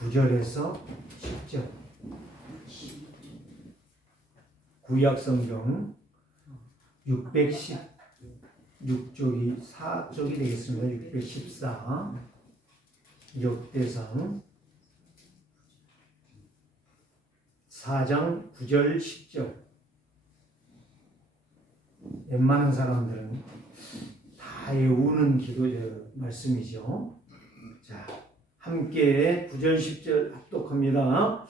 9절에서 10절. 구약성경 616쪽이 4쪽이 되겠습니다. 614 역대상 4장 9절 10절. 웬만한 사람들은 다 외우는 기도의 말씀이죠. 자, 함께 9절 10절 합독합니다.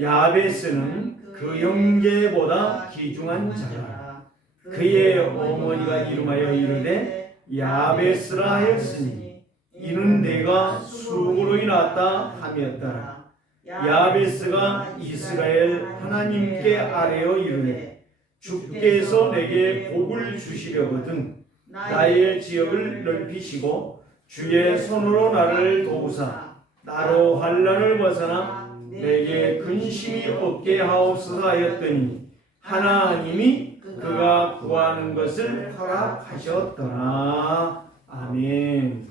야베스는 그 형제보다 귀중한 자라. 그의 어머니가 이름하여 이르되 야베스라 하였으니 이는 내가 수고로 인하였다 함이었더라. 야베스가 이스라엘 하나님께 아뢰어 이르되 주께서 내게 복을 주시려거든 나의 지역을 넓히시고 주의 손으로 나를 도우사 나로 환난을 벗어나 내게 근심이 없게 하옵소서 하였더니 하나님이 그가 구하는 것을 허락하셨더라. 아멘.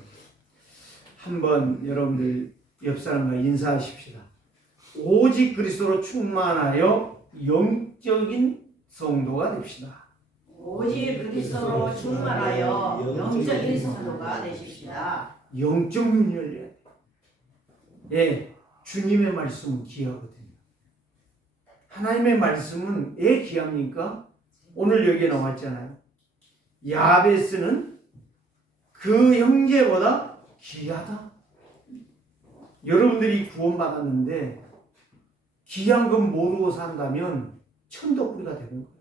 한번 여러분들 옆 사람과 인사하십시다. 오직 그리스도로 충만하여 영적인 성도가 됩시다. 오직 그리스도로 충만하여 영적인 성도가 되십시다. 영적 눈이 열려야 돼. 예, 주님의 말씀은 귀하거든요. 하나님의 말씀은 왜 귀합니까? 오늘 여기에 나왔잖아요. 야베스는 그 형제보다 귀하다. 여러분들이 구원받았는데 귀한 건 모르고 산다면 천덕꾸리가 되는 거예요.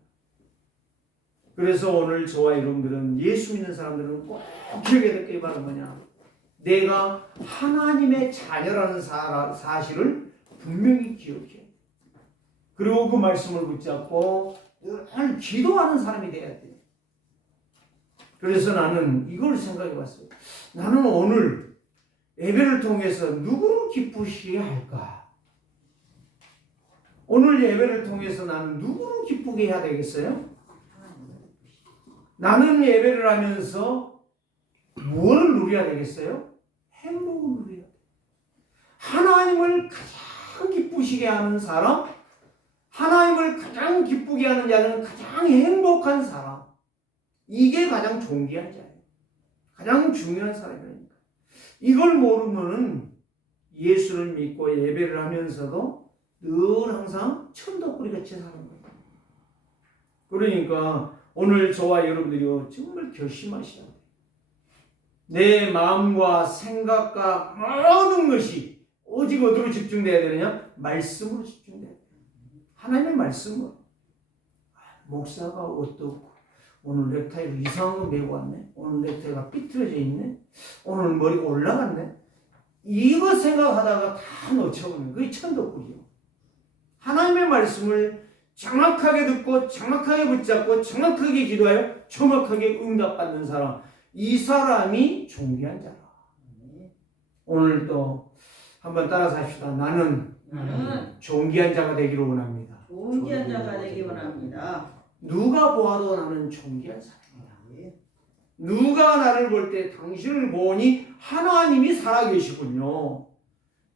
그래서 오늘 저와 여러분들은 예수 믿는 사람들은 꼭 기억해야 될 게 바로 뭐냐? 내가 하나님의 자녀라는 사실을 분명히 기억해. 그리고 그 말씀을 붙잡고 늘 기도하는 사람이 돼야 돼. 그래서 나는 이걸 생각해 봤어요. 나는 오늘 예배를 통해서 누구를 기쁘시게 할까? 오늘 예배를 통해서 나는 누구를 기쁘게 해야 되겠어요? 나는 예배를 하면서 무엇을 누려야 되겠어요? 행복을 누려야 돼. 하나님을 가장 기쁘시게 하는 사람, 하나님을 가장 기쁘게 하는 자는 가장 행복한 사람. 이게 가장 존귀한 자예요. 가장 중요한 사람이니까. 이걸 모르면은 예수를 믿고 예배를 하면서도 늘 항상 천덕꾸리 같이 사는 거예요. 그러니까 오늘 저와 여러분들이 정말 결심하셔야 돼요. 내 마음과 생각과 모든 것이 오직 어디로 집중돼야 되느냐? 말씀으로 집중돼야 돼요. 하나님의 말씀으로. 목사가 어떻고 오늘 넥타이를 이상한 거 메고 왔네. 오늘 넥타이가 삐뚤어져 있네. 오늘 머리가 올라갔네. 이거 생각하다가 다 놓쳐버리면 그게 천덕꾸리요. 하나님의 말씀을 정확하게 듣고 정확하게 붙잡고 정확하게 기도하여 정확하게 응답받는 사람, 이 사람이 존귀한 자라. 오늘 또 한번 따라서 합시다. 나는 존귀한 자가 되기를 원합니다. 존귀한 자가 되기 원합니다. 누가 보아도 나는 존귀한 사람이다. 누가 나를 볼 때 당신을 보니 하나님이 살아계시군요.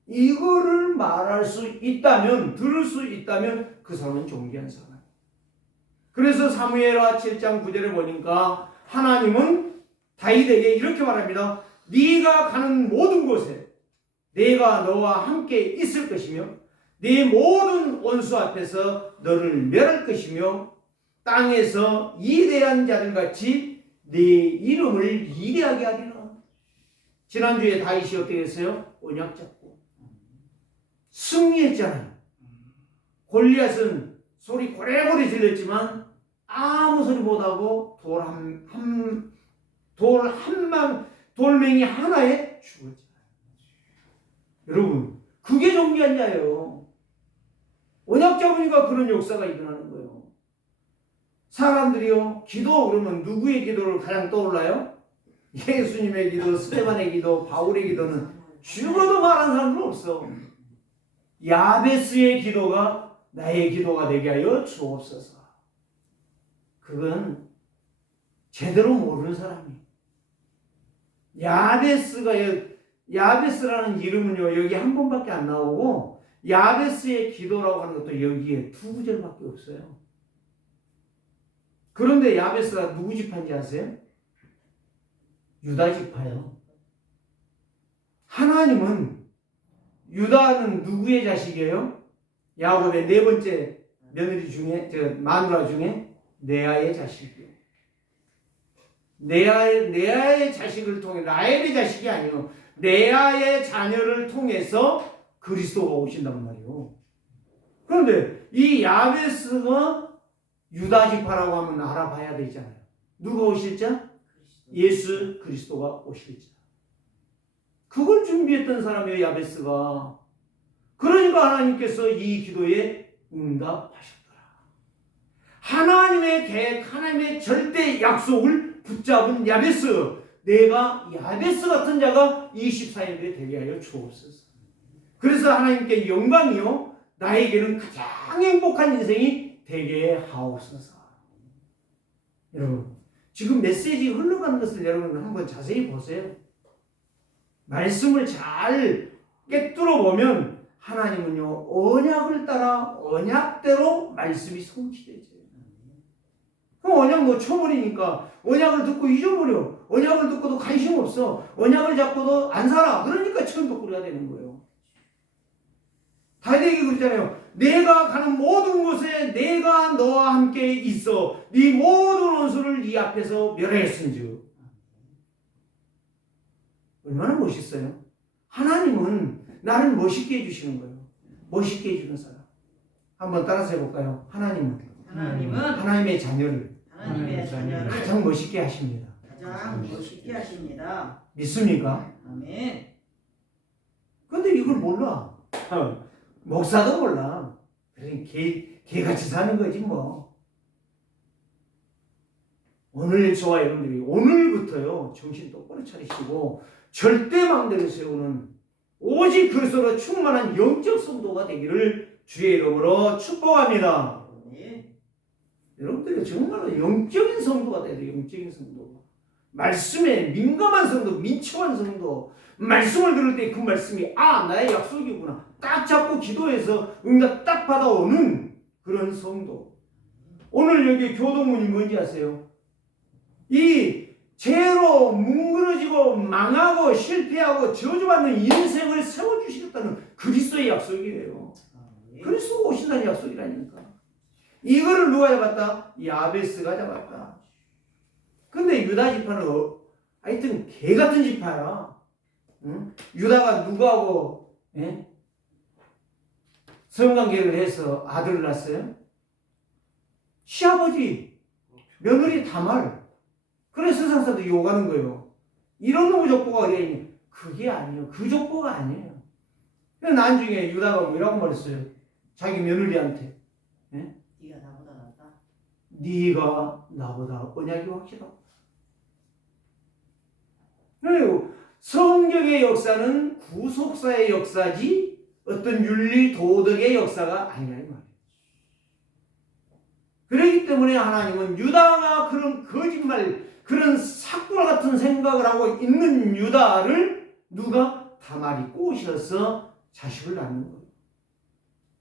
이거를 말할 수 있다면, 들을 수 있다면 그 사람은 존귀한 사람. 그래서 사무엘하 7장 9절에 보니까 하나님은 다윗에게 이렇게 말합니다. 네가 가는 모든 곳에 내가 너와 함께 있을 것이며 네 모든 원수 앞에서 너를 멸할 것이며 땅에서 이대한 자들같이 네 이름을 이대하게 하리라. 지난주에 다윗이 어떻게 했어요? 언약 잡고 승리했잖아요. 골리앗은 소리 고래고래 질렀지만 아무 소리 못하고 돌멩이 하나에 죽었잖아요. 여러분, 그게 존귀한 자예요. 언약 잡으니까 그런 역사가 일어나는 거예요. 사람들이요, 기도 그러면 누구의 기도를 가장 떠올라요? 예수님의 기도, 스테반의 기도, 바울의 기도는 죽어도 말하는 사람은 없어. 야베스의 기도가 나의 기도가 되게 하여 주옵소서. 그건 제대로 모르는 사람이에요. 야베스가 야베스라는 이름은요 여기 한 번밖에 안 나오고 야베스의 기도라고 하는 것도 여기에 2구절밖에 없어요. 그런데 야베스가 누구 지파인지 아세요? 유다 지파요. 하나님은 유다는 누구의 자식이에요? 야곱의 4번째 며느리 중에 마누라 중에 레아의 자식이에요. 레아의 자식을 통해 라헬의 자식이 아니에요. 레아의 자녀를 통해서 그리스도가 오신단 말이에요. 그런데 이 야베스가 유다 지파라고 하면 알아봐야 되잖아요. 누가 오실 자? 예수 그리스도가 오실 자. 그걸 준비했던 사람이에요, 야베스가. 그러니까 하나님께서 이 기도에 응답하셨더라. 하나님의 계획, 하나님의 절대 약속을 붙잡은 야베스. 내가 야베스 같은 자가 24인들에 되게 하여 주옵소서. 그래서 하나님께 영광이요, 나에게는 가장 행복한 인생이 되게 하옵소서. 여러분, 지금 메시지 흘러가는 것을 여러분 한번 자세히 보세요. 말씀을 잘 꿰뚫어 보면 하나님은요 언약을 따라 언약대로 말씀이 성취되죠. 그럼 언약 놓쳐버리니까 언약을 듣고 잊어버려. 언약을 듣고도 관심 없어. 언약을 잡고도 안 살아. 그러니까 천덕꾸리가 되는 거예요. 다윗에게 그랬잖아요. 내가 가는 모든 곳에 내가 너와 함께 있어 네 모든 원수를 네 앞에서 멸하였은즉. 얼마나 멋있어요. 하나님은 나를 멋있게 해주시는 거예요. 멋있게 해주는 사람. 한번 따라서 해볼까요? 하나님은 하나님의 자녀를 가장 멋있게 하십니다. 가장 멋있게 하십니다. 믿습니까? 아멘. 근데 이걸 몰라. 목사도 몰라. 그냥 개같이 사는 거지 뭐. 오늘 저와 여러분들이 오늘부터요 정신 똑바로 차리시고 절대 마음대로 세우는 오직 그리스도로 충만한 영적 성도가 되기를 주의 이름으로 축복합니다. 네. 여러분들이 정말로 영적인 성도가 돼야 돼요. 영적인 성도. 말씀에 민감한 성도, 민첩한 성도. 말씀을 들을 때 그 말씀이 나의 약속이구나. 딱 잡고 기도해서 응답 딱 받아오는 그런 성도. 오늘 여기 교동문이 뭔지 아세요? 이 죄로 뭉그러지고 망하고 실패하고 저주받는 인생을 세워주시겠다는 그리스도의 약속이에요. 그리스도가 오신다는 약속이라니까. 이거를 누가 잡았다? 야베스가 잡았다. 근데 유다 지파는 하여튼 개같은 지파야. 응? 유다가 누구하고 성관계를 해서 아들을 낳았어요? 시아버지 며느리 다말. 그래서 세상사도 욕하는 거예요. 이런 놈의 족보가 어디에 있니? 그게 아니에요. 그 족보가 아니에요. 나중에 유다가 뭐라고 말했어요? 자기 며느리한테 네가 나보다 낫다. 네가 나보다 언약이 확실하고. 그리고 성경의 역사는 구속사의 역사지 어떤 윤리 도덕의 역사가 아니라 이 말이에요. 그렇기 때문에 하나님은 유다가 그런 거짓말, 그런 사꾸라 같은 생각을 하고 있는 유다를 누가 다말이 꼬셔서 자식을 낳는 거예요.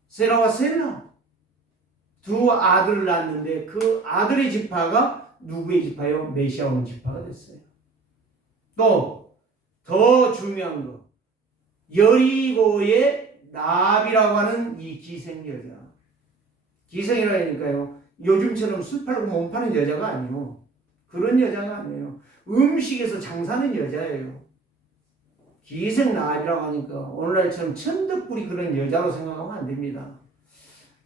세라와 셀라 두 아들을 낳았는데 그 아들의 지파가 누구의 지파요? 메시아 오는 지파가 됐어요. 또 더 중요한 거, 여리고의 나비라고 하는 이 기생 여자. 기생이라니까요. 요즘처럼 술 팔고 몸 파는 여자가 아니에요. 그런 여자가 아니에요. 음식에서 장사하는 여자예요. 기생 나비라고 하니까 오늘날처럼 천덕꾸리 그런 여자로 생각하면 안 됩니다.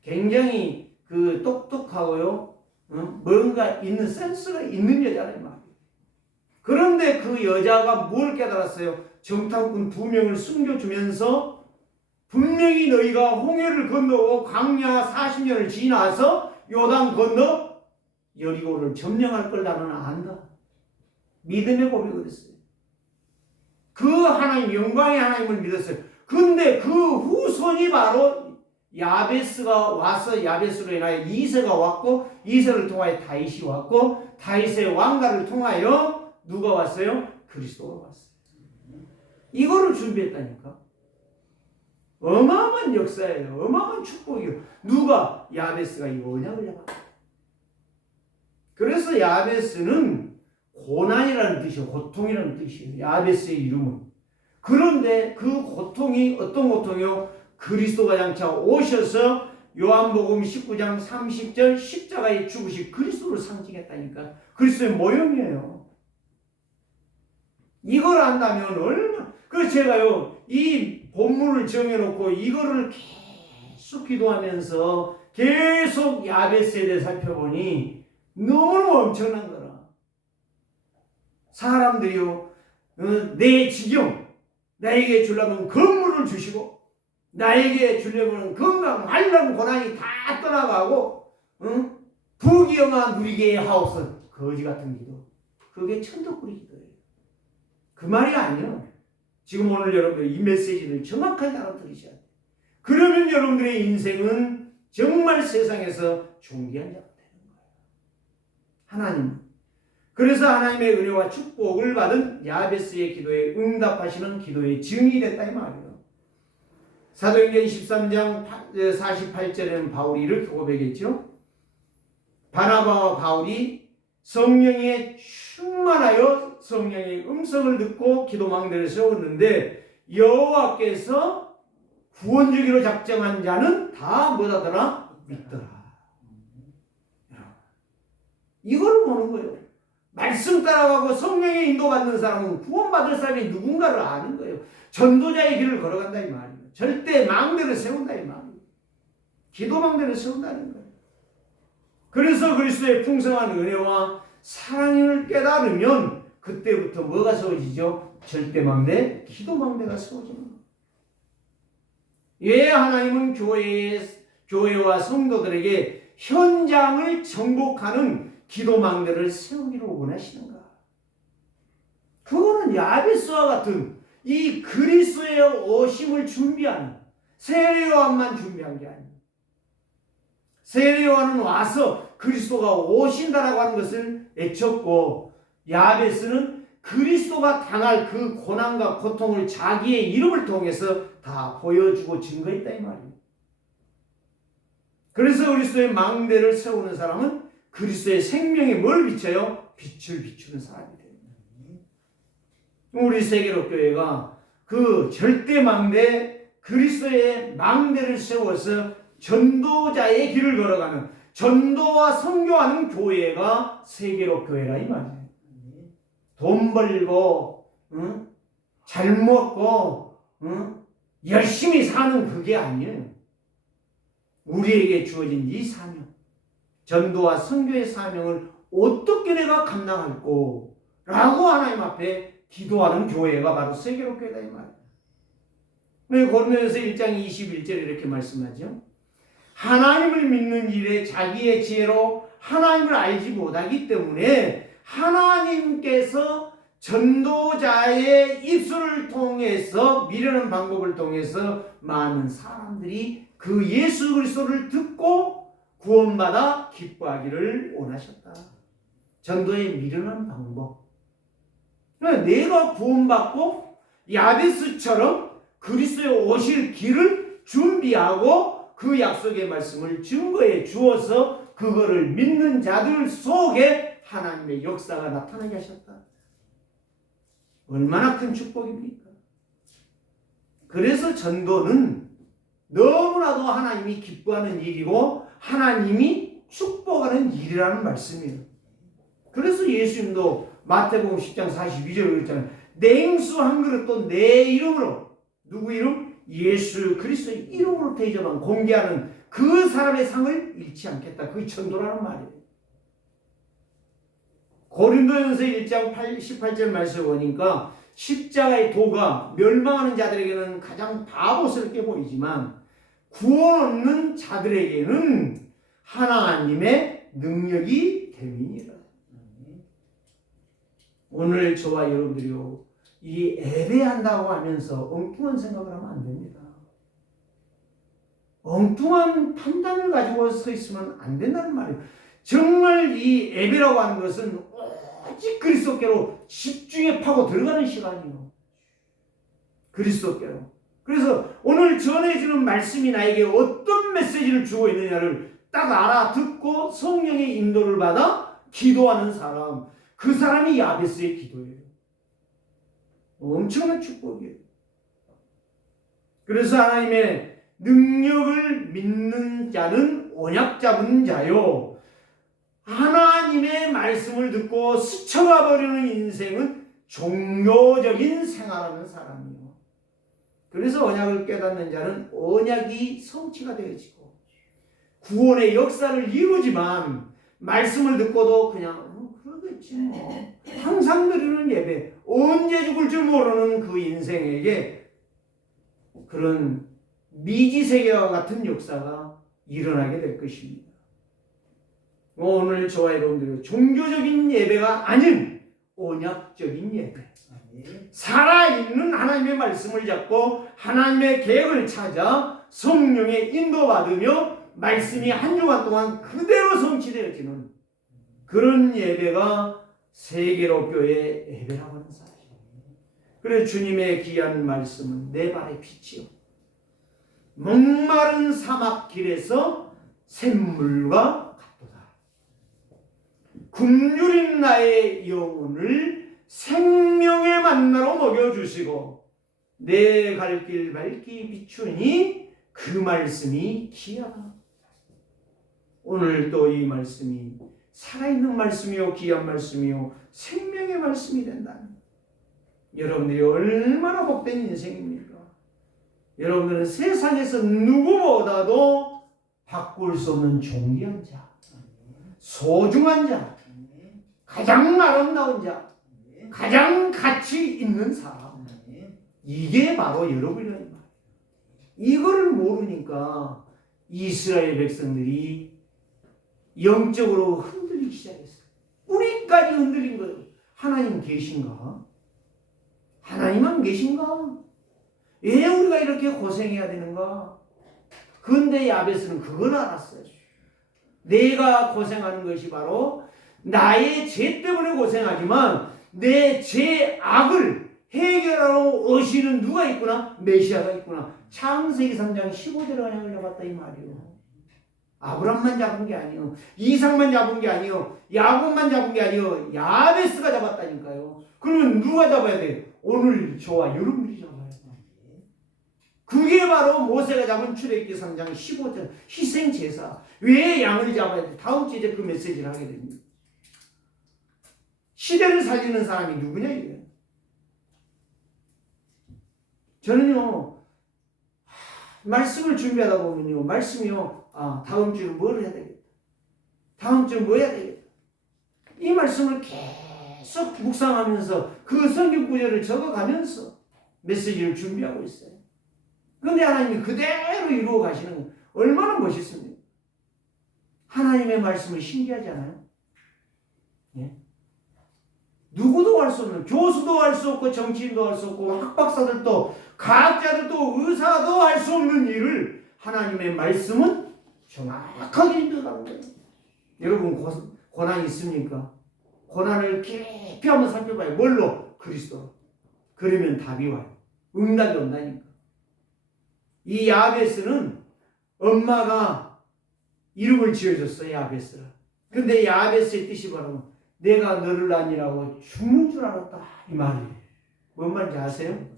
굉장히 그 똑똑하고요, 뭔가 있는 센스가 있는 여자란 말이에요. 그런데 그 여자가 뭘 깨달았어요? 정탐꾼 2명을 숨겨주면서 분명히 너희가 홍해를 건너고 광야 40년을 지나서 요단 건너 여리고를 점령할 걸 나는 안다. 믿음의 고백을 했어요. 그 하나님, 영광의 하나님을 믿었어요. 근데 그 후손이 바로 야베스가 와서 야베스로 인하여 이세가 왔고 이세를 통하여 다윗이 왔고 다윗의 왕가를 통하여 누가 왔어요? 그리스도가 왔어요. 이거를 준비했다니까. 어마어마한 역사예요. 어마어마한 축복이에요. 누가? 야베스가 이 언약을 잡았다. 그래서 야베스는 고난이라는 뜻이에요. 고통이라는 뜻이에요. 야베스의 이름은. 그런데 그 고통이 어떤 고통이요? 그리스도가 장차 오셔서 요한복음 19장 30절 십자가에 죽으신 그리스도를 상징했다니까. 그리스도의 모형이에요. 이걸 안다면 얼마나. 그래서 제가요 이 본문을 정해놓고 이거를 계속 기도하면서 계속 야베스에 대해 살펴보니 너무너무 엄청난 거라. 사람들이요 내 지경 나에게 주려면 건물을 주시고 나에게 주려면 건강, 환란, 고난이 다 떠나가고 부귀영화 누리게 하옵소서. 거지 같은 기도. 그게 천덕꾸리 기도예요. 그 말이 아니에요. 지금 오늘 여러분들 이 메시지를 정확하게 알아들으셔야 돼요. 그러면 여러분들의 인생은 정말 세상에서 존귀한 자가 되는 거예요. 하나님. 그래서 하나님의 은혜와 축복을 받은 야베스의 기도에 응답하시는 기도의 증인이 됐다 이 말이에요. 사도행전 13장 48절에는 바울이 이렇게 고백했죠. 바나바와 바울이 성령에 충만하여 성령의 음성을 듣고 기도망대를 세웠는데 여호와께서 구원 주기로 작정한 자는 다 뭐하더라? 믿더라. 이걸 보는 거예요. 말씀 따라가고 성령의 인도받는 사람은 구원받을 사람이 누군가를 아는 거예요. 전도자의 길을 걸어간다 이 말이에요. 절대 망대를 세운다 이 말이에요. 기도망대를 세운다는 거예요. 그래서 그리스도의 풍성한 은혜와 사랑을 깨달으면 그때부터 뭐가 세워지죠? 절대망대, 기도망대가 세워지는 거예요. 왜 하나님은 교회와 성도들에게 현장을 정복하는 기도망대를 세우기를 원하시는가? 그거는 야베스와 같은 이 그리스도의 오심을 준비하는 세례요한만 준비한 게 아니에요. 세례요한은 와서 그리스도가 오신다라고 하는 것을 외쳤고 야베스는 그리스도가 당할 그 고난과 고통을 자기의 이름을 통해서 다 보여주고 증거했다 이 말이에요. 그래서 그리스도의 망대를 세우는 사람은 그리스도의 생명에 뭘 비춰요? 빛을 비추는 사람이 됩니다. 우리 세계로교회가 그 절대 망대 그리스도의 망대를 세워서 전도자의 길을 걸어가는 전도와 선교하는 교회가 세계로교회라 이 말이에요. 돈 벌고 잘 먹고 열심히 사는 그게 아니에요. 우리에게 주어진 이 사명 전도와 선교의 사명을 어떻게 내가 감당할꼬 라고 하나님 앞에 기도하는 교회가 바로 세계로교회다 이 말이에요. 고린도전서 1장 21절에 이렇게 말씀하죠. 하나님을 믿는 일에 자기의 지혜로 하나님을 알지 못하기 때문에 하나님께서 전도자의 입술을 통해서 미련한 방법을 통해서 많은 사람들이 그 예수 그리스도를 듣고 구원받아 기뻐하기를 원하셨다. 전도의 미련한 방법. 내가 구원받고 야베스처럼 그리스도에 오실 길을 준비하고 그 약속의 말씀을 증거해 주어서 그거를 믿는 자들 속에 하나님의 역사가 나타나게 하셨다. 얼마나 큰 축복입니까? 그래서 전도는 너무나도 하나님이 기뻐하는 일이고 하나님이 축복하는 일이라는 말씀이에요. 그래서 예수님도 마태복음 10장 42절에 그랬잖아요. 냉수 한 그릇도 내 이름으로 누구 이름? 예수 그리스도의 이름으로 대접한 공개하는 그 사람의 상을 잃지 않겠다. 그게 전도라는 말이에요. 고린도전서 1장 18절 말씀을 보니까 십자가의 도가 멸망하는 자들에게는 가장 바보스럽게 보이지만 구원 없는 자들에게는 하나님의 능력이 됨이니라. 오늘 저와 여러분들이요 이 예배한다고 하면서 엉뚱한 생각을 하면 안 됩니다. 엉뚱한 판단을 가지고 서 있으면 안 된다는 말이에요. 정말 이 예배라고 하는 것은 오직 그리스도께로 집중해 파고 들어가는 시간이에요. 그리스도께로. 그래서 오늘 전해주는 말씀이 나에게 어떤 메시지를 주고 있느냐를 딱 알아듣고 성령의 인도를 받아 기도하는 사람, 그 사람이 야베스의 기도예요. 엄청난 축복이에요. 그래서 하나님의 능력을 믿는 자는 언약 잡은 자요, 하나님의 말씀을 듣고 스쳐가 버리는 인생은 종교적인 생활하는 사람이요. 그래서 언약을 깨닫는 자는 언약이 성취가 되어지고 구원의 역사를 이루지만 말씀을 듣고도 그냥 그러겠지 뭐, 항상 드리는 예배, 언제 죽을 줄 모르는 그 인생에게 그런 미지세계와 같은 역사가 일어나게 될 것입니다. 오늘 저와 여러분들이 종교적인 예배가 아닌 언약적인 예배, 살아있는 하나님의 말씀을 잡고 하나님의 계획을 찾아 성령의 인도받으며 말씀이 한 주간 동안 그대로 성취되어지는 그런 예배가 세계로 교회의 예배라고 하는 사실이에요. 그래서 주님의 귀한 말씀은 내 발의 빛이요, 목마른 사막 길에서 샘물과 같도다. 굶주린 나의 영혼을 생명의 만나로 먹여주시고 내 갈 길 밝히 비추니 그 말씀이 귀하다. 오늘 또 이 말씀이 살아있는 말씀이요, 귀한 말씀이요, 생명의 말씀이 된다는, 여러분들이 얼마나 복된 인생입니까? 여러분들은 세상에서 누구보다도 바꿀 수 없는 존귀한 자, 소중한 자, 가장 아름다운 자, 가장 가치 있는 사람, 이게 바로 여러분이라는 말이에요. 이거를 모르니까 이스라엘 백성들이 영적으로 흔들리기 시작했어요. 뿌리까지 흔들린 거예요. 하나님 계신가? 하나님 안 계신가? 왜 우리가 이렇게 고생해야 되는가? 그런데 야베스는 그걸 알았어요. 내가 고생하는 것이 바로 나의 죄 때문에 고생하지만 내 죄악을 해결하러 오시는 누가 있구나? 메시아가 있구나. 창세기 3장 15절에 언약을 잡았다 이 말이에요. 아브람만 잡은 게 아니에요. 이삭만 잡은 게 아니에요. 야곱만 잡은 게 아니에요. 야베스가 잡았다니까요. 그러면 누가 잡아야 돼요? 오늘 저와 여러분들이 잡아야 돼요. 그게 바로 모세가 잡은 출애굽기 3장 15절 희생제사. 왜 양을 잡아야 돼? 다음 주에 그 메시지를 하게 됩니다. 시대를 살리는 사람이 누구냐 이거예요. 저는요, 말씀을 준비하다 보면요, 말씀이요, 다음 주는 뭘 해야 되겠다, 다음 주는 뭐 해야 되겠다, 이 말씀을 계속 묵상하면서 그 성경 구절을 적어가면서 메시지를 준비하고 있어요. 그런데 하나님이 그대로 이루어 가시는 거예요. 얼마나 멋있습니까? 하나님의 말씀은 신기하지 않아요? 예? 누구도 할 수 없는, 교수도 할 수 없고 정치인도 할 수 없고 학박사들도 과학자들도 의사도 할 수 없는 일을 하나님의 말씀은 정확하게 인도하는 거예요. 여러분 고난 있습니까? 고난을 깊이 한번 살펴봐요. 뭘로? 그리스도. 그러면 답이 와요. 응답이 온다니까. 이 야베스는 엄마가 이름을 지어줬어요. 야베스라. 근데 야베스의 뜻이 바로 내가 너를 낳으라고 죽는 줄 알았다 이 말이에요. 뭔 말인지 아세요?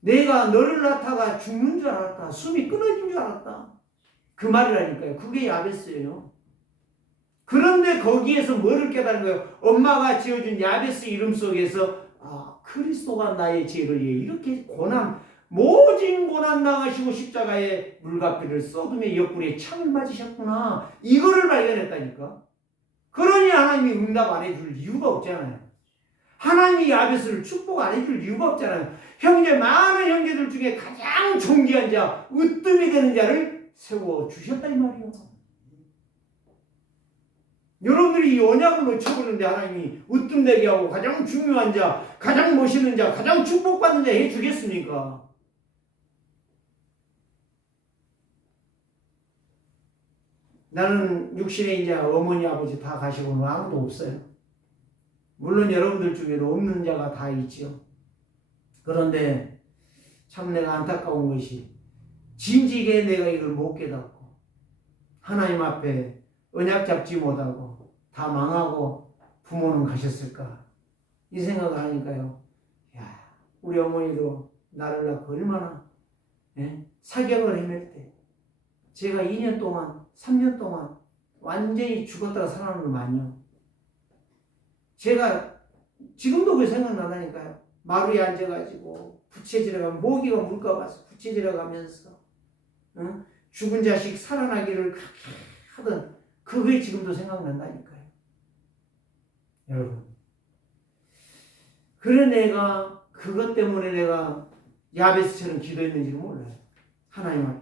내가 너를 낳다가 죽는 줄 알았다, 숨이 끊어진 줄 알았다, 그 말이라니까요. 그게 야베스예요. 그런데 거기에서 뭐를 깨달은 거예요? 엄마가 지어준 야베스 이름 속에서 그리스도가 나의 죄를 위해 이렇게 모진 고난 당하시고 십자가에 물가피를 쏟으며 옆구리에 창을 맞으셨구나, 이거를 발견했다니까. 그러니 하나님이 응답 안 해줄 이유가 없잖아요. 하나님이 야베스를 축복 안 해줄 이유가 없잖아요. 많은 형제들 중에 가장 존귀한 자, 으뜸이 되는 자를 세워주셨다 이 말이에요. 여러분들이 이 언약을 놓쳐버리는데 하나님이 으뜸되게 하고 가장 중요한 자, 가장 멋있는 자, 가장 축복받는 자 해주겠습니까? 나는 육신에 이제 어머니 아버지 다 가시고는 아무도 없어요. 물론 여러분들 중에도 없는 자가 다 있죠. 그런데 참 내가 안타까운 것이 진지게 내가 이걸 못 깨닫고 하나님 앞에 언약 잡지 못하고 다 망하고 부모는 가셨을까 이 생각을 하니까요. 야, 우리 어머니도 나를 낳고 얼마나 사경을 헤맬 때 제가 2년 동안 3년 동안 완전히 죽었다가 살아나는 거만요. 제가 지금도 그 생각나다니까요. 마루에 앉아가지고 부채질해 가면 모기가 물까 봐서 부채질해 가면서 죽은 자식 살아나기를 그렇게 하던 그게 지금도 생각난다니까요. 여러분, 그래 내가 그것 때문에 내가 야베스처럼 기도했는지를 몰라요. 하나님 앞에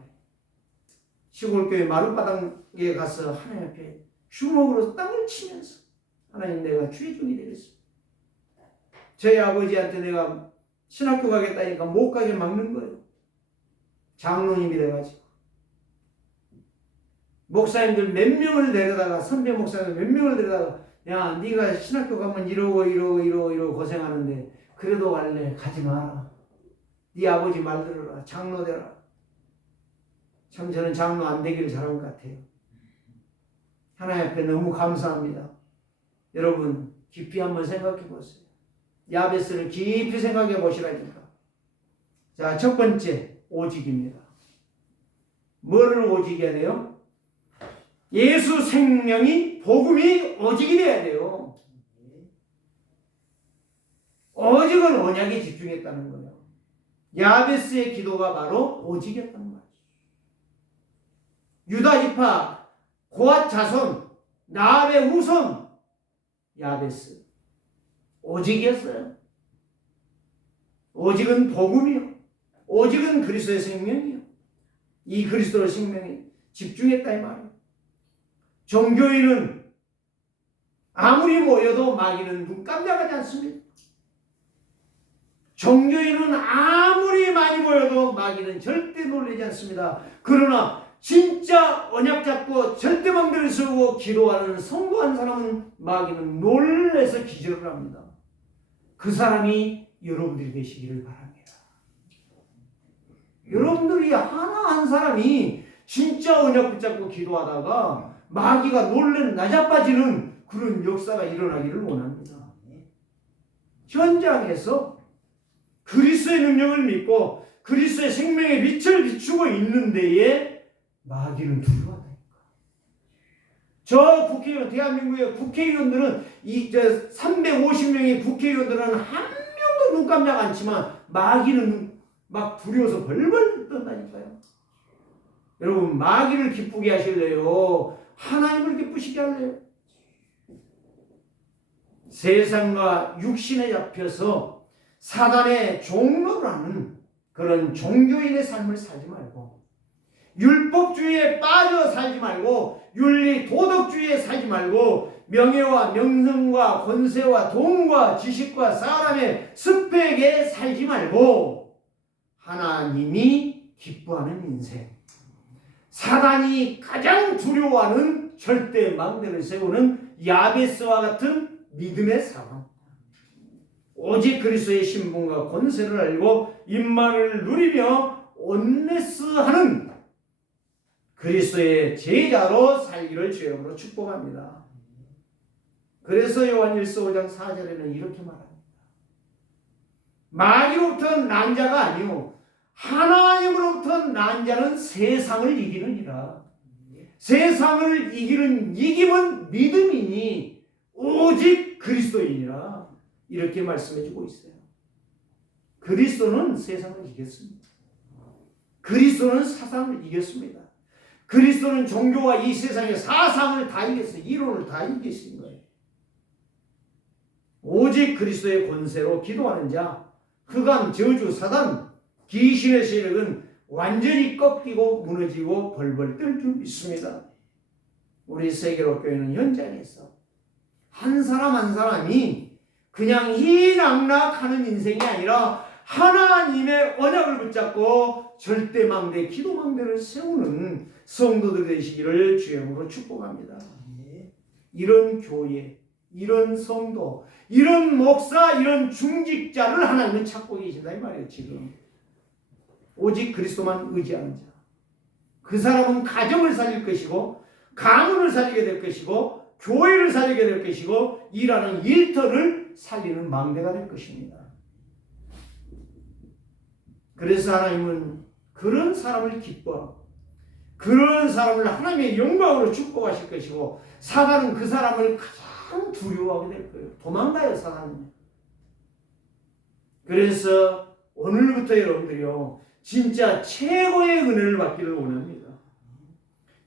시골교회 마룻바닥에 가서 하나님 앞에 주먹으로 땅을 치면서 하나님 내가 주의 종이 되겠습니다. 저희 아버지한테 내가 신학교 가겠다니까 못 가게 막는 거예요. 장로님이 돼가지고 목사님들 몇 명을 데려다가 선배 목사님들 몇 명을 데려다가 야 네가 신학교 가면 이러고 고생하는데 그래도 갈래? 가지 마라. 네 아버지 말 들어라. 장로 되라. 참 저는 장로 안 되기를 잘한 것 같아요. 하나님 앞에 너무 감사합니다. 여러분 깊이 한번 생각해 보세요. 야베스를 깊이 생각해 보시라니까. 자, 첫 번째 오직입니다. 뭐를 오직해야 돼요? 예수 생명이 복음이 오직이 돼야 돼요. 오직은 언약에 집중했다는 거예요. 야베스의 기도가 바로 오직이었다는 거예요. 유다 지파 고앗 자손 나압의 후손 야베스 오직이었어요. 오직은 복음이요. 오직은 그리스도의 생명이요. 이 그리스도의 생명에 집중했다 이 말이에요. 종교인은 아무리 모여도 마귀는 눈 깜짝하지 않습니다. 종교인은 아무리 많이 모여도 마귀는 절대 놀라지 않습니다. 그러나 진짜 언약 잡고 절대 맘대로 세우고 기도하는 성도한 사람은 마귀는 놀라서 기절을 합니다. 그 사람이 여러분들이 되시기를 바랍니다. 여러분들이 하나 한 사람이 진짜 언약 붙잡고 기도하다가 마귀가 놀래 나자빠지는 그런 역사가 일어나기를 원합니다. 현장에서 그리스도의 능력을 믿고 그리스도의 생명의 빛을 비추고 있는 데에 마귀는 두려워하다니까. 저 국회의원, 대한민국의 국회의원들은 350명의 국회의원들은 한 명도 눈 깜짝 않지만 마귀는 막 두려워서 벌벌 떤다니까요. 여러분 마귀를 기쁘게 하실래요? 하나님을 기쁘시게 할래요? 세상과 육신에 잡혀서 사단의 종로를 하는 그런 종교인의 삶을 살지 말고 율법주의에 빠져 살지 말고 윤리 도덕주의에 살지 말고 명예와 명성과 권세와 돈과 지식과 사람의 스펙에 살지 말고 하나님이 기뻐하는 인생, 사단이 가장 두려워하는 절대 망대를 세우는 야베스와 같은 믿음의 삶, 오직 그리스도의 신분과 권세를 알고 임마를 누리며 온네스하는 그리스도의 제자로 살기를 주의 이름으로 축복합니다. 그래서 요한일서 5장 4절에는 이렇게 말합니다. 마귀로부터 난 자가 아니요 하나님으로부터 난 자는 세상을 이기느니라. 세상을 이기는 이김은 믿음이니 오직 그리스도이니라. 이렇게 말씀해 주고 있어요. 그리스도는 세상을 이겼습니다. 그리스도는 사상을 이겼습니다. 그리스도는 종교와 이 세상의 사상을 다 이겼어요. 이론을 다 이기신 거예요. 오직 그리스도의 권세로 기도하는 자, 흑암, 저주, 사단, 귀신의 세력은 완전히 꺾이고 무너지고 벌벌 떨 줄 믿습니다. 우리 세계로교회는 현장에서 한 사람 한 사람이 그냥 희락락하는 인생이 아니라 하나님의 언약을 붙잡고 절대망대, 기도망대를 세우는 성도들 되시기를 주의 이름으로 축복합니다. 이런 교회, 이런 성도, 이런 목사, 이런 중직자를 하나님은 찾고 계신다 이 말이에요. 지금 오직 그리스도만 의지하는 자, 그 사람은 가정을 살릴 것이고 가문을 살리게 될 것이고 교회를 살리게 될 것이고 일하는 일터를 살리는 망대가 될 것입니다. 그래서 하나님은 그런 사람을 기뻐하고 그런 사람을 하나님의 영광으로 축복하실 것이고 사단은 그 사람을 가장 두려워하게 될 거예요. 도망가요, 사단은. 그래서 오늘부터 여러분들이요, 진짜 최고의 은혜를 받기를 원합니다.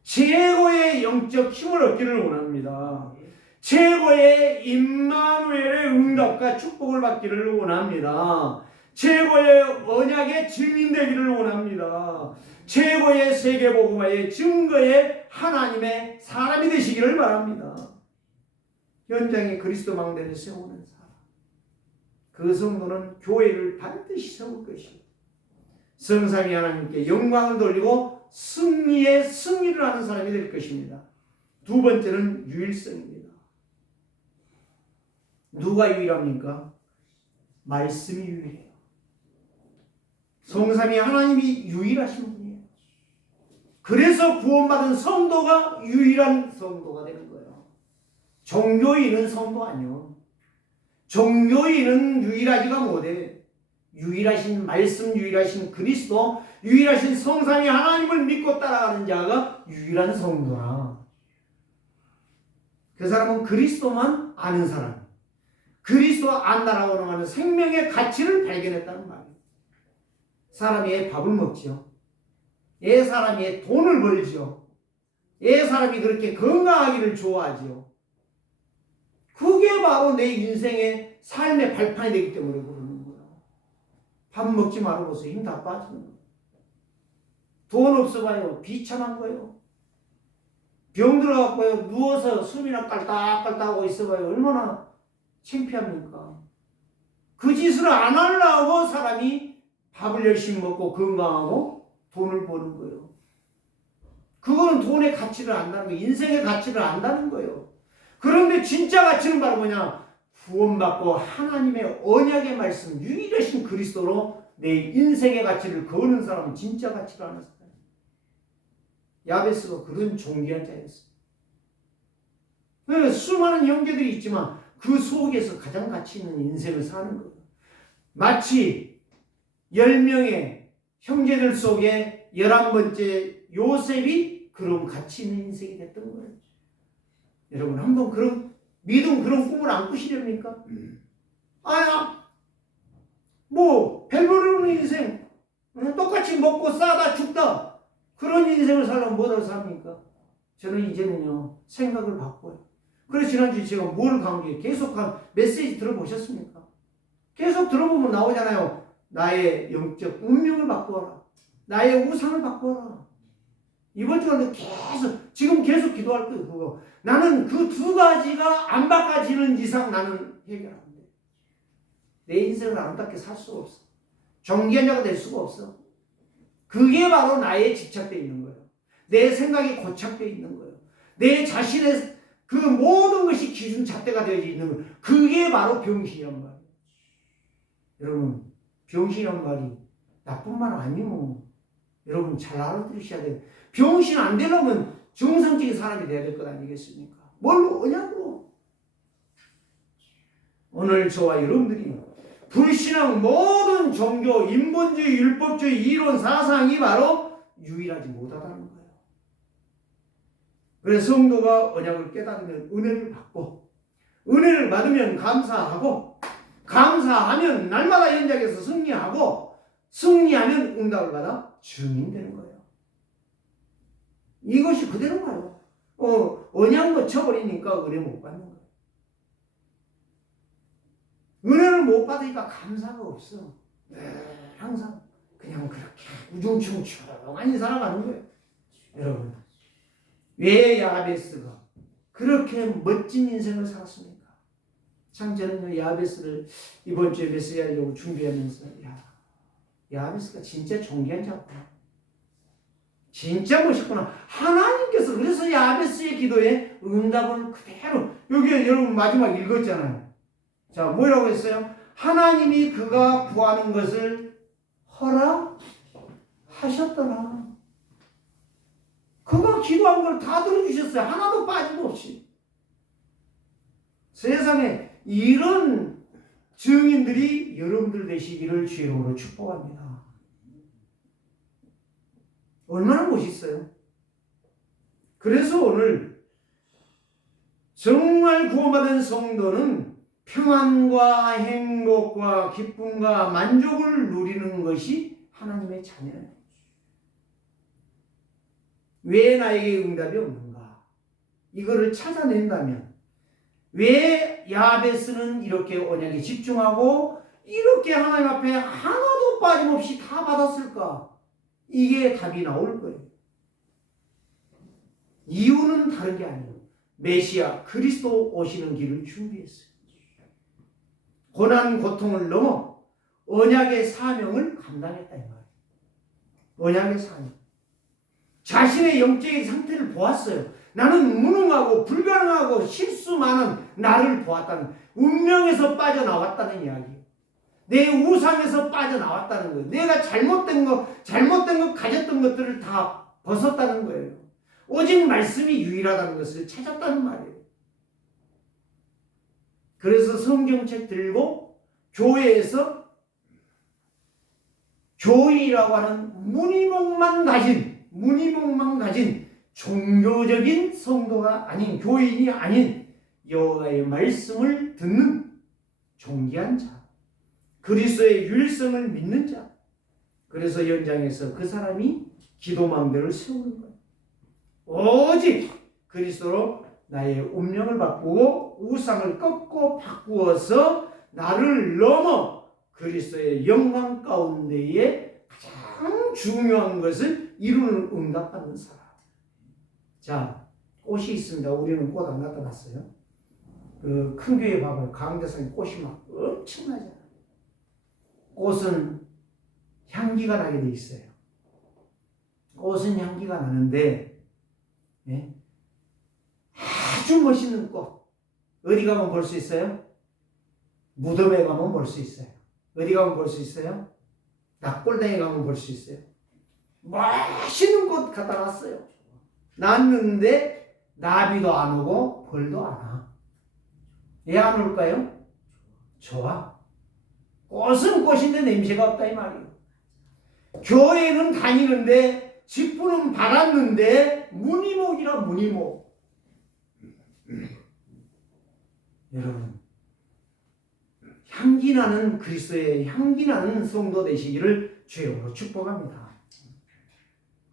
최고의 영적 힘을 얻기를 원합니다. 최고의 임마누엘의 응답과 축복을 받기를 원합니다. 최고의 언약의 증인 되기를 원합니다. 최고의 세계복음화의 증거의 하나님의 사람이 되시기를 바랍니다. 현장에 그리스도 망대를 세우는 사람, 그 성도는 교회를 반드시 세울 것이고 성삼위 하나님께 영광을 돌리고 승리의 승리를 하는 사람이 될 것입니다. 두 번째는 유일성입니다. 누가 유일합니까? 말씀이 유일해요. 성삼위 하나님이 유일하신 분이에요. 그래서 구원받은 성도가 유일한 성도가 되는 거예요. 종교인은 성도 아니요. 종교인은 유일하지가 못해. 유일하신 말씀, 유일하신 그리스도, 유일하신 성삼위 하나님을 믿고 따라가는 자가 유일한 성도라. 그 사람은 그리스도만 아는 사람, 그리스도 안다라고 하는 생명의 가치를 발견했다는 말이에요. 사람이 밥을 먹죠. 사람이 돈을 벌죠. 사람이 그렇게 건강하기를 좋아하죠. 그게 바로 내 인생의 삶의 발판이 되기 때문에 그러는 거예요. 밥 먹지 말아보세요. 힘 다 빠지는 거예요. 돈 없어봐요. 비참한 거예요. 병 들어갖고요. 누워서 숨이나 깔딱깔딱하고 있어봐요. 얼마나 창피합니까? 그 짓을 안 하려고 사람이 밥을 열심히 먹고 건강하고 돈을 버는 거예요. 그거는 돈의 가치를 안다는 거예요. 인생의 가치를 안다는 거예요. 그런데 진짜 가치는 바로 뭐냐? 구원받고 하나님의 언약의 말씀, 유일하신 그리스도로 내 인생의 가치를 거는 사람은 진짜 가치를 아는 사람. 야베스가 그런 존귀한 자였어요. 수많은 형제들이 있지만 그 속에서 가장 가치 있는 인생을 사는 거예요. 마치 10명의 형제들 속에 11번째 요셉이 그런 가치 있는 인생이 됐던 거예요. 여러분 한번 그런 믿음 그런 꿈을 안 꾸시렵니까? 뭐 배부르는 인생, 똑같이 먹고 싸다 죽다 그런 인생을 살려면 뭐를 삽니까? 저는 이제는요 생각을 바꿔요. 그래서 지난주에 제가 뭘 강조해요? 계속 메시지 들어보셨습니까? 계속 들어보면 나오잖아요. 나의 영적 운명을 바꾸어라. 나의 우상을 바꾸어라. 이번 주간도 지금 계속 기도할 거예요. 그거. 나는 그 두 가지가 안 바꿔지는 이상 나는 해결 안 돼. 내 인생을 아름답게 살 수가 없어. 정기한 자가 될 수가 없어. 그게 바로 나의 집착되어 있는 거예요. 내 생각이 고착되어 있는 거예요. 내 자신의 그 모든 것이 기준 잣대가 되어 있는 거예요. 그게 바로 병신이란 말이에요. 여러분, 병신이란 말이 나쁜 말 아니고 여러분 잘 알아들으셔야 돼요. 병신 안 되려면 정상적인 사람이 돼야 될 것 아니겠습니까? 뭘로 오냐고. 오늘 저와 여러분들이 불신앙 모든 종교, 인본주의, 율법주의 이론 사상이 바로 유일하지 못하다는 거예요. 그래서 성도가 언약을 깨닫는 은혜를 받고 은혜를 받으면 감사하고 감사하면 날마다 현장에서 승리하고 승리하면 응답을 받아 증인되는 거예요. 이것이 그대로 가요. 언약 놓쳐버리니까 은혜 못 받는 거예요. 은혜를 못 받으니까 감사가 없어. 항상 그냥 그렇게 우중충충하니 살아가는 거예요. 여러분, 왜 야베스가 그렇게 멋진 인생을 살았습니까? 참 저는 야베스를 이번 주에 메시지 하려고 준비하면서 야베스가 진짜 존귀한 자구나. 진짜 멋있구나. 하나님께서 그래서 야베스의 기도에 응답을 그대로 여기 여러분 마지막 읽었잖아요. 자, 뭐라고 했어요? 하나님이 그가 구하는 것을 허락하셨더라. 그가 기도한 걸 다 들어주셨어요. 하나도 빠짐없이. 세상에 이런 증인들이 여러분들 되시기를 주의 이름으로 축복합니다. 얼마나 멋있어요. 그래서 오늘 정말 구원받은 성도는 평안과 행복과 기쁨과 만족을 누리는 것이 하나님의 자녀예요. 왜 나에게 응답이 없는가? 이거를 찾아낸다면 왜 야베스는 이렇게 언약에 집중하고 이렇게 하나님 앞에 하나도 빠짐없이 다 받았을까? 이게 답이 나올 거예요. 이유는 다른 게 아니에요. 메시아 그리스도 오시는 길을 준비했어요. 고난 고통을 넘어 언약의 사명을 감당했다 이 말이에요. 언약의 사명. 자신의 영적인 상태를 보았어요. 나는 무능하고 불가능하고 실수 많은 나를 보았다는, 운명에서 빠져나왔다는 이야기예요. 내 우상에서 빠져나왔다는 거예요. 내가 잘못된 것 가졌던 것들을 다 벗었다는 거예요. 오직 말씀이 유일하다는 것을 찾았다는 말이에요. 그래서 성경책 들고 교회에서 교인이라고 하는 무늬목만 가진 종교적인 성도가 아닌, 교인이 아닌 여호와의 말씀을 듣는 존귀한 자, 그리스도의 유일성을 믿는 자. 그래서 연장해서 그 사람이 기도망대를 세우는 거예요. 오직 그리스도로 나의 운명을 바꾸고 우상을 꺾고 바꾸어서 나를 넘어 그리스도의 영광 가운데에 가장 중요한 것을 이루는 응답받는 사람. 자, 꽃이 있습니다. 우리는 꽃 안 갖다 놨어요. 그 큰 교회 봐봐요. 강대상에 꽃이 막 엄청나잖아요. 꽃은 향기가 나게 돼 있어요. 꽃은 향기가 나는데, 예? 아주 멋있는 꽃. 어디 가면 볼 수 있어요? 무덤에 가면 볼 수 있어요. 어디 가면 볼 수 있어요? 낙골당에 가면 볼 수 있어요. 멋있는 꽃 갖다 놨어요. 놨는데 나비도 안 오고 벌도 안 와. 왜 안 올까요? 좋아. 꽃은 꽃인데 냄새가 없다 이 말이에요. 교회는 다니는데 직분은 받았는데 무늬목이라 무늬목. 여러분, 향기나는 그리스도의 향기나는 성도 되시기를 주여로 축복합니다.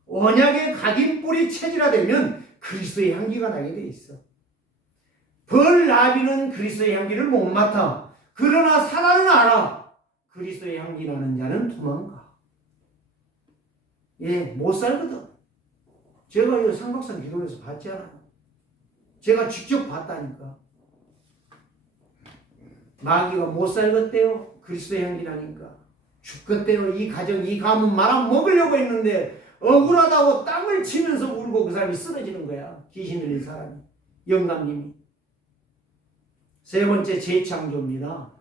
언약의 각인뿔이 체질화되면 그리스도의 향기가 나게 돼 있어. 벌나비는 그리스도의 향기를 못 맡아. 그러나 사람은 알아. 그리스도의 향기 나는 자는 도망가. 예, 못 살거든. 제가 이 삼각산 기도에서 봤잖아요. 제가 직접 봤다니까. 마귀가 못 살겠대요. 그리스도의 향기 나니까. 죽겠대요. 이 가정, 이 가문 말아 먹으려고 했는데 억울하다고 땅을 치면서 울고 그 사람이 쓰러지는 거야. 귀신 들린 사람이. 영감님이. 세 번째, 재창조입니다.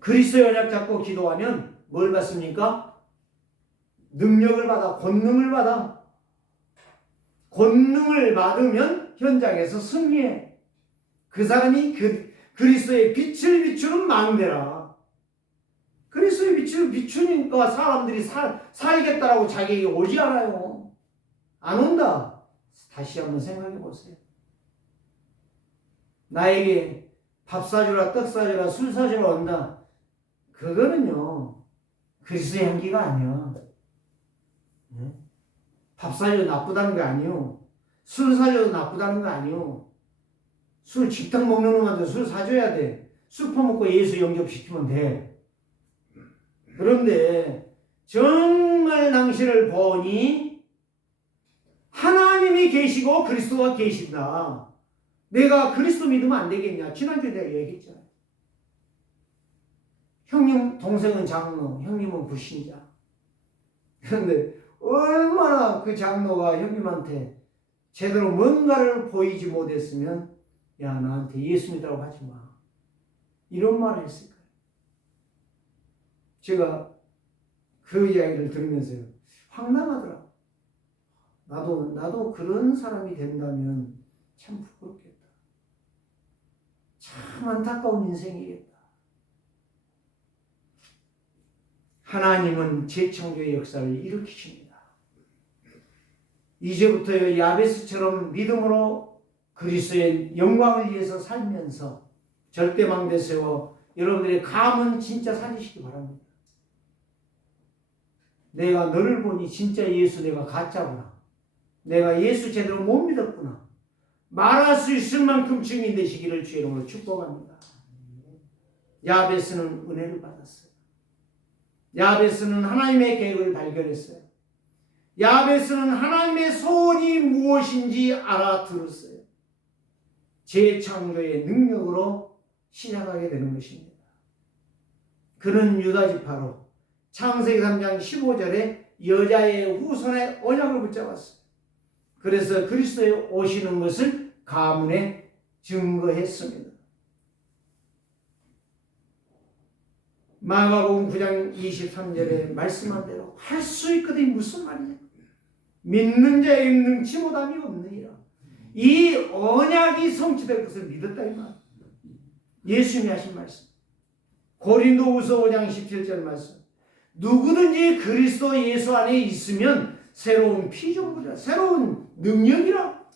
그리스도의 언약 잡고 기도하면 뭘 받습니까? 능력을 받아, 권능을 받아. 권능을 받으면 현장에서 승리해. 그 사람이 그리스도의 빛을 비추는 망대라. 그리스도의 빛을 비추니까 사람들이 살겠다라고 자기에게 오지 않아요. 안 온다. 다시 한번 생각해 보세요. 나에게 밥 사주라, 떡 사주라, 술 사주라 온다. 그거는요, 그리스도의 향기가 아니야. 밥 사줘도 나쁘다는 거 아니요. 술 사줘도 나쁘다는 거 아니요. 술 식당 먹는 놈한테 술 사줘야 돼. 술 퍼먹고 예수 영접시키면 돼. 그런데 정말 당신을 보니 하나님이 계시고 그리스도가 계신다. 내가 그리스도 믿으면 안 되겠냐? 지난주에 내가 얘기했잖아. 형님, 동생은 장로, 형님은 불신자. 그런데 얼마나 그 장로가 형님한테 제대로 뭔가를 보이지 못했으면 야, 나한테 예수 믿으라고 하지 마. 이런 말을 했을 거예요. 제가 그 이야기를 들으면서요, 황당하더라고요. 나도 그런 사람이 된다면 참 부끄럽겠다. 참 안타까운 인생이겠다. 하나님은 재창조의 역사를 일으키십니다. 이제부터 야베스처럼 믿음으로 그리스도의 영광을 위해서 살면서 절대망대 세워 여러분들의 감은 진짜 살리시기 바랍니다. 내가 너를 보니 진짜 예수 내가 가짜구나. 내가 예수 제대로 못 믿었구나. 말할 수 있을 만큼 증인 되시기를 주의 이름으로 축복합니다. 야베스는 은혜를 받았어요. 야베스는 하나님의 계획을 발견했어요. 야베스는 하나님의 소원이 무엇인지 알아들었어요. 재창조의 능력으로 시작하게 되는 것입니다. 그는 유다지파로 창세기 3장 15절에 여자의 후손의 언약을 붙잡았어요. 그래서 그리스도에 오시는 것을 가문에 증거했습니다. 마가복음 9장 23절에 말씀한 대로 할 수 있거든. 무슨 말이냐? 믿는 자의 능치 못함이 없느니라. 이 언약이 성취될 것을 믿었다 이 말. 예수님이 하신 말씀. 고린도후서 5장 17절 말씀. 누구든지 그리스도 예수 안에 있으면 새로운 피조물이라, 새로운 능력이라,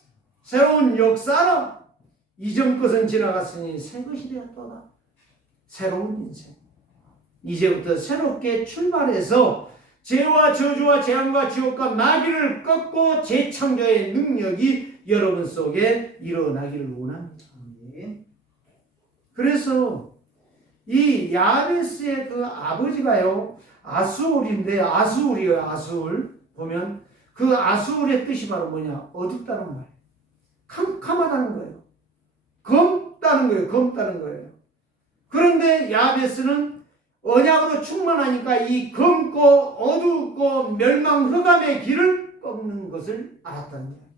새로운 역사라. 이전 것은 지나갔으니 새 것이 되었도다. 새로운 인생. 이제부터 새롭게 출발해서 죄와 저주와 재앙과 지옥과 마귀를 꺾고 재창조의 능력이 여러분 속에 일어나기를 원합니다. 그래서 이 야베스의 그 아버지가요, 아수울인데, 아수울이에요. 아수울 보면 그 아수울의 뜻이 바로 뭐냐? 어둡다는 말, 캄캄하다는 거예요. 검다는 거예요. 검다는 거예요. 그런데 야베스는 언약으로 충만하니까 이 검고 어둡고 멸망 흑암의 길을 꺾는 것을 알았다는 거예요.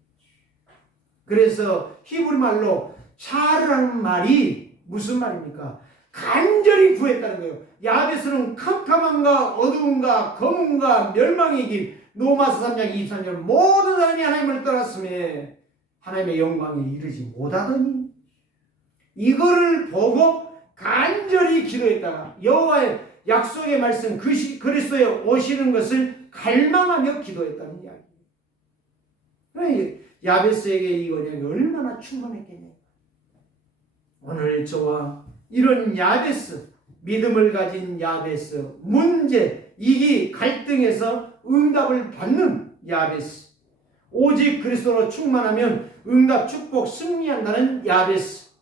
그래서 히브리 말로 샤르라는 말이 무슨 말입니까? 간절히 구했다는 거예요. 야베스는 캄캄함과 어두움과 검음과 멸망의 길, 로마서 3장 23절 모든 사람이 하나님을 떠났음에 하나님의 영광에 이르지 못하더니 이거를 보고 간절히 기도했다가 여호와의 약속의 말씀 그리스도에 오시는 것을 갈망하며 기도했다는 이야기. 야베스에게 이 언약이 얼마나 충만했겠냐. 오늘 저와 이런 야베스, 믿음을 가진 야베스, 문제, 이기, 갈등에서 응답을 받는 야베스, 오직 그리스도로 충만하면 응답, 축복, 승리한다는 야베스,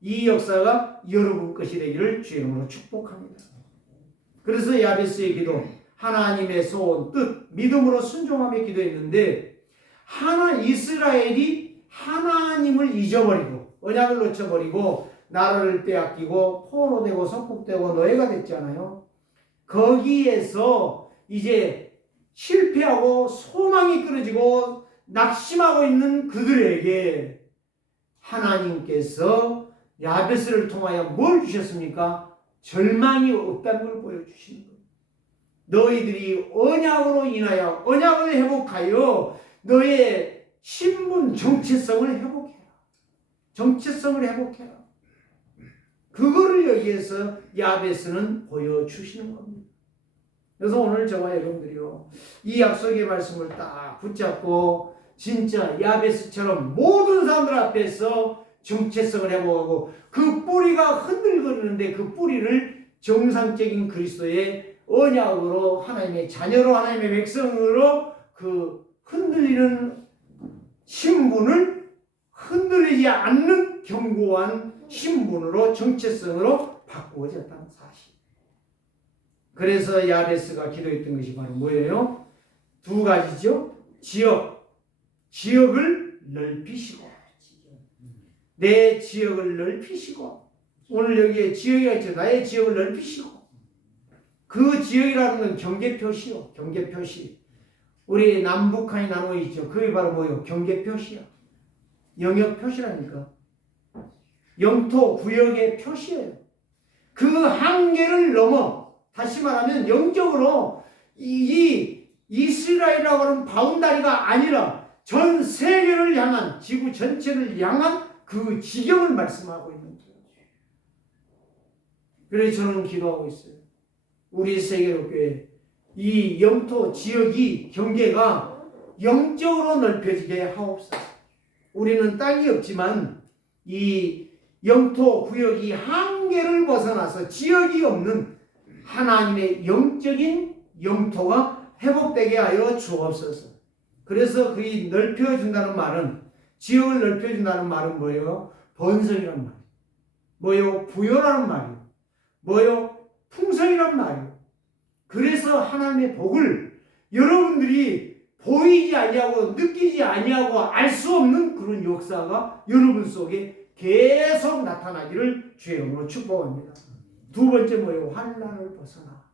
이 역사가 여러분 것이 되기를 주의 이름으로 축복합니다. 그래서 야베스의 기도, 하나님의 소원, 뜻, 믿음으로 순종하며 기도했는데 이스라엘이 하나님을 잊어버리고 언약을 놓쳐버리고 나라를 빼앗기고 포로되고 속국되고 노예가 됐잖아요. 거기에서 이제 실패하고 소망이 끊어지고 낙심하고 있는 그들에게 하나님께서 야베스를 통하여 뭘 주셨습니까? 절망이 없다는 걸 보여주시는 거예요. 너희들이 언약으로 인하여 언약을 회복하여 너의 신분 정체성을 회복해라. 정체성을 회복해라. 그거를 여기에서 야베스는 보여주시는 겁니다. 그래서 오늘 저와 여러분들이요, 이 약속의 말씀을 딱 붙잡고 진짜 야베스처럼 모든 사람들 앞에서 정체성을 회복하고 그 뿌리가 흔들거리는데 그 뿌리를 정상적인 그리스도의 언약으로 하나님의 자녀로 하나님의 백성으로 그 흔들리는 신분을 흔들리지 않는 견고한 신분으로 정체성으로 바꾸어졌다는 사실. 그래서 야베스가 기도했던 것이 바로 뭐예요? 두 가지죠. 지역을 넓히시고 내 지역을 넓히시고 오늘 여기에 지역이 있죠. 나의 지역을 넓히시고 그 지역이라는 건 경계표시요. 경계표시. 우리 남북한이 나누어 있죠. 그게 바로 뭐예요? 경계표시야. 영역표시라니까. 영토 구역의 표시예요. 그 한계를 넘어, 다시 말하면 영적으로 이 이스라엘이라고 하는 바운다리가 아니라 전 세계를 향한, 지구 전체를 향한 그 지경을 말씀하고 있는 거예요. 그래서 저는 기도하고 있어요. 우리 세계로교회 이 영토 지역이 경계가 영적으로 넓혀지게 하옵소서. 우리는 땅이 없지만 이 영토 구역이 한계를 벗어나서 지역이 없는 하나님의 영적인 영토가 회복되게 하여 주옵소서. 그래서 그이 넓혀준다는 말은, 지역을 넓혀준다는 말은 뭐예요? 번성이란 말이에요. 뭐예요? 부여라는 말이에요. 뭐예요? 풍성이란 말이에요. 그래서 하나님의 복을 여러분들이 보이지 아니하고 느끼지 아니하고 알 수 없는 그런 역사가 여러분 속에 계속 나타나기를 주의 이름으로 축복합니다. 두 번째 뭐예요? 환난을 벗어나.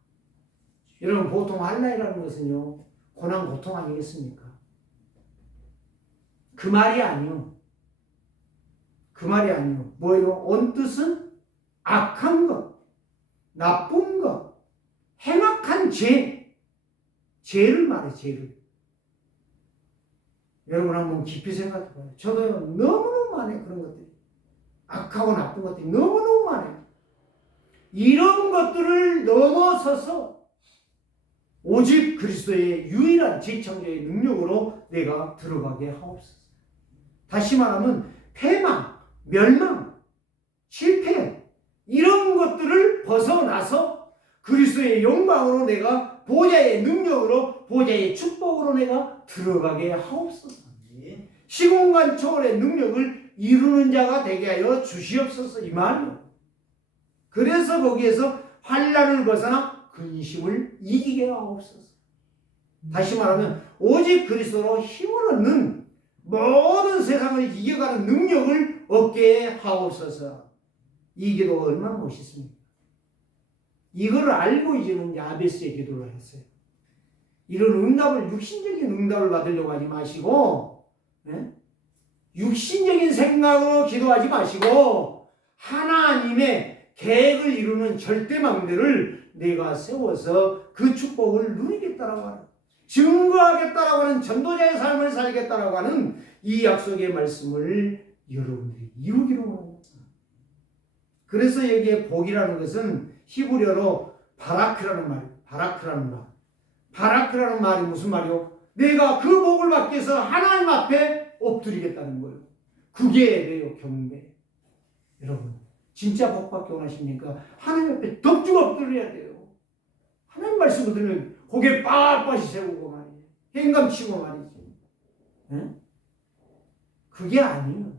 여러분, 보통 환난이라는 것은요, 고난 고통 아니겠습니까? 그 말이 아니요. 그 말이 아니요. 뭐예요? 언뜻은 악한 것, 나쁜 것, 행악한 죄를 말해, 죄를. 여러분 한번 깊이 생각해봐요. 저도요, 너무너무 많아요, 그런 것들이. 악하고 나쁜 것들이 너무너무 많아요. 이런 것들을 넘어서서 오직 그리스도의 유일한 재창조의 능력으로 내가 들어가게 하옵소서. 다시 말하면 패망, 멸망, 실패, 이런 것들을 벗어나서 그리스도의 영광으로 내가 보좌의 능력으로, 보좌의 축복으로 내가 들어가게 하옵소서. 시공간 초월의 능력을 이루는 자가 되게 하여 주시옵소서, 이 말이요. 그래서 거기에서 환난을 벗어나 근심을 이기게 하옵소서. 다시 말하면 오직 그리스도로 힘을 얻는 모든 세상을 이겨가는 능력을 얻게 하옵소서. 이 기도가 얼마나 멋있습니까? 이걸 알고 이제는 야베스의 기도를 했어요. 이런 응답을, 육신적인 응답을 받으려고 하지 마시고, 육신적인 생각으로 기도하지 마시고 하나님의 계획을 이루는 절대망대를 내가 세워서 그 축복을 누리겠다라고 하는, 증거하겠다라고 하는, 전도자의 삶을 살겠다라고 하는 이 약속의 말씀을 여러분들이 이루기로 합니다. 그래서 여기에 복이라는 것은 히브리어로 바라크라는 말이에요. 바라크라는 말. 바라크라는 말이 무슨 말이요? 내가 그 복을 받기 위해서 하나님 앞에 엎드리겠다는 거예요. 그게 예배요, 경배. 여러분, 진짜 복 받기 원하십니까? 하나님 앞에 덕주가 엎드려야 돼요. 하나님 말씀을 들으면 고개 빳빳이 세우고 말이에요. 행감치고 말이지. 그게 아니에요.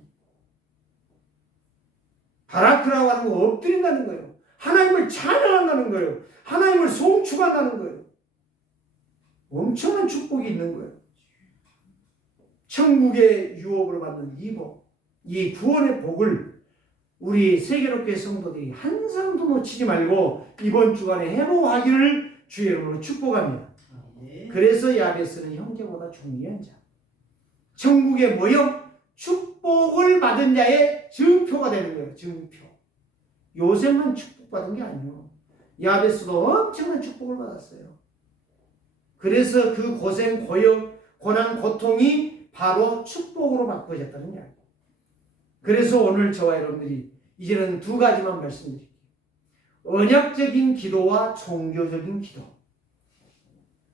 바라크라고 하는 거 엎드린다는 거예요. 하나님을 찬양한다는 거예요. 하나님을 송축한다는 거예요. 엄청난 축복이 있는 거예요. 천국의 유업으로 받는 이 복, 이 구원의 복을 우리 세계롭게 성도들이 한 사람도 놓치지 말고 이번 주간에 회복하기를 주의 이름으로 축복합니다. 그래서 야베스는 형제보다 중요한 자, 천국의 모형, 축복을 받은 자의 증표가 되는 거예요. 증표. 요셉만 축복받은 게 아니에요. 야베스도 엄청난 축복을 받았어요. 그래서 그 고생, 고역, 고난, 고통이 바로 축복으로 바꿔졌다는 이야기. 그래서 오늘 저와 여러분들이 이제는 두 가지만 말씀드릴게요. 언약적인 기도와 종교적인 기도.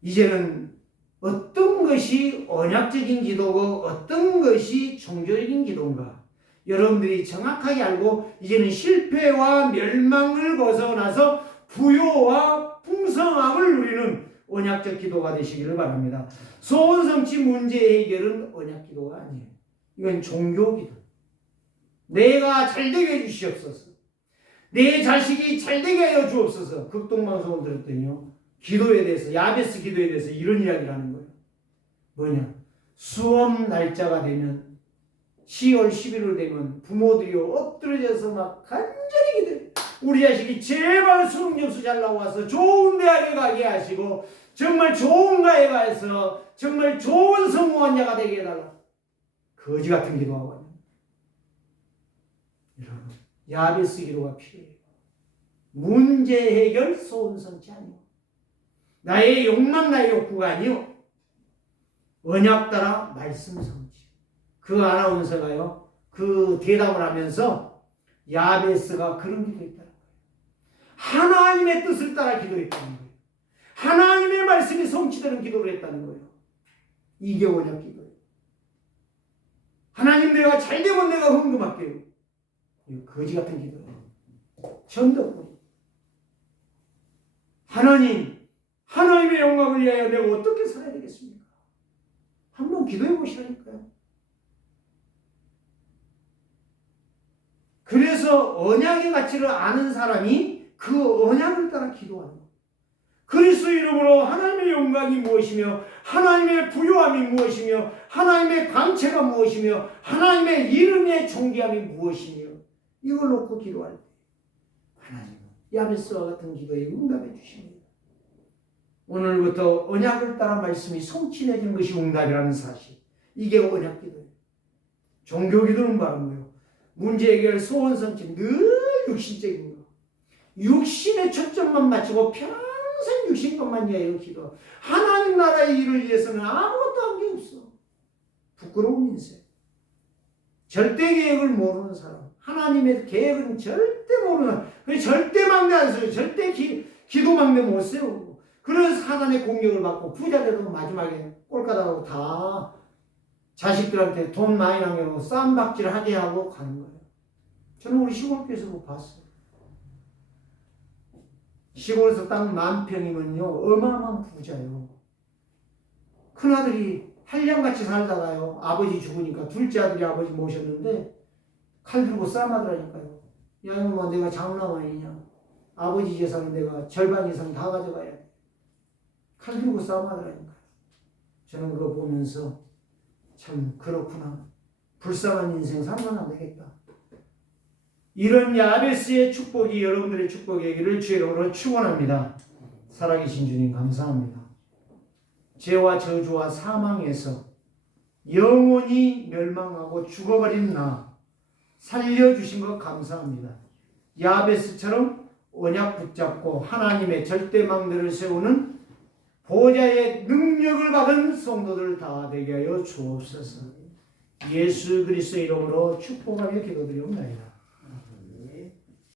이제는 어떤 것이 언약적인 기도고 어떤 것이 종교적인 기도인가, 여러분들이 정확하게 알고 이제는 실패와 멸망을 벗어나서 부요와 풍성함을 누리는 언약적 기도가 되시기를 바랍니다. 소원 성취 문제 해결은 언약 기도가 아니에요. 이건 종교 기도. 내가 잘되게 해주시옵소서. 내 자식이 잘되게 하여 주옵소서. 극동방송을 들었더니요, 기도에 대해서, 야베스 기도에 대해서 이런 이야기를 하는 거예요. 뭐냐? 수험 날짜가 되면 10월 11월 되면 부모들이 엎드려져서 막 간절히 기도해요. 우리 자식이 제발 수능 점수 잘 나와서 좋은 대학에 가게 하시고 정말 좋은 과에 가서 정말 좋은 성공한 자가 되게 해달라. 거지 같은 기도하고 있는. 여러분, 야베스 기도가 필요해요. 문제 해결 소원성취 아니요. 나의 욕망 나의 욕구가 아니요. 언약 따라 말씀 성취. 그 아나운서가요. 그 대답을 하면서 야베스가 그런 기도했다는 거예요. 하나님의 뜻을 따라 기도했다는 거예요. 하나님의 말씀이 성취되는 기도를 했다는 거예요. 이게 언약 기도예요. 하나님 내가 잘되면 내가 헌금할게요. 이거 거지 같은 기도예요. 전도꾼이. 하나님의 영광을 위하여 내가 어떻게 살아야 되겠습니까? 한번 기도해 보시라니까요. 그래서 언약의 가치를 아는 사람이 그 언약을 따라 기도하는 거예요. 그리스도 이름으로 하나님의 영광이 무엇이며 하나님의 부요함이 무엇이며 하나님의 광채가 무엇이며 하나님의 이름의 존귀함이 무엇이며 이걸 놓고 기도할 때 하나님은 야베스와 같은 기도에 응답해 주십니다. 오늘부터 언약을 따라 말씀이 성취되는 것이 응답이라는 사실. 이게 언약 기도예요. 종교 기도는 바로 뭐예요? 문제 해결, 소원 성취, 늘 육신적인 거. 육신의 초점만 맞추고 평생 육신 것만 위하여 기도. 하나님 나라의 일을 위해서는 아무것도 한 게 없어. 부끄러운 인생. 절대 계획을 모르는 사람. 하나님의 계획은 절대 모르는 사람. 절대 막내 안 써요. 절대 기도 막내 못 세우고. 그런 사단의 공격을 받고 부자들도 마지막에 꼴까다하고 다 자식들한테 돈 많이 남겨놓고 쌈박질 하게 하고 가는 거예요. 저는 우리 시골교회에서 봤어요. 시골에서 땅 10,000평이면요 어마어마한 부자예요. 큰아들이 한량같이 살다가요 아버지 죽으니까 둘째 아들이 아버지 모셨는데 칼 들고 싸움하더라니까요. 야 이놈아 내가 장남 아니냐. 아버지 재산은 내가 절반 이상 다 가져가야 돼. 칼 들고 싸움하더라니까요. 저는 그거 보면서 참 그렇구나. 불쌍한 인생 살면 안 되겠다. 이런 야베스의 축복이 여러분들의 축복이기를 주의 이름으로 축원합니다. 살아계신 주님 감사합니다. 죄와 저주와 사망에서 영원히 멸망하고 죽어버린 나 살려주신 것 감사합니다. 야베스처럼 언약 붙잡고 하나님의 절대망대를 세우는 보좌의 능력을 받은 성도들 다 되게 하여 주옵소서. 예수 그리스도 이름으로 축복하며 기도드리옵나이다.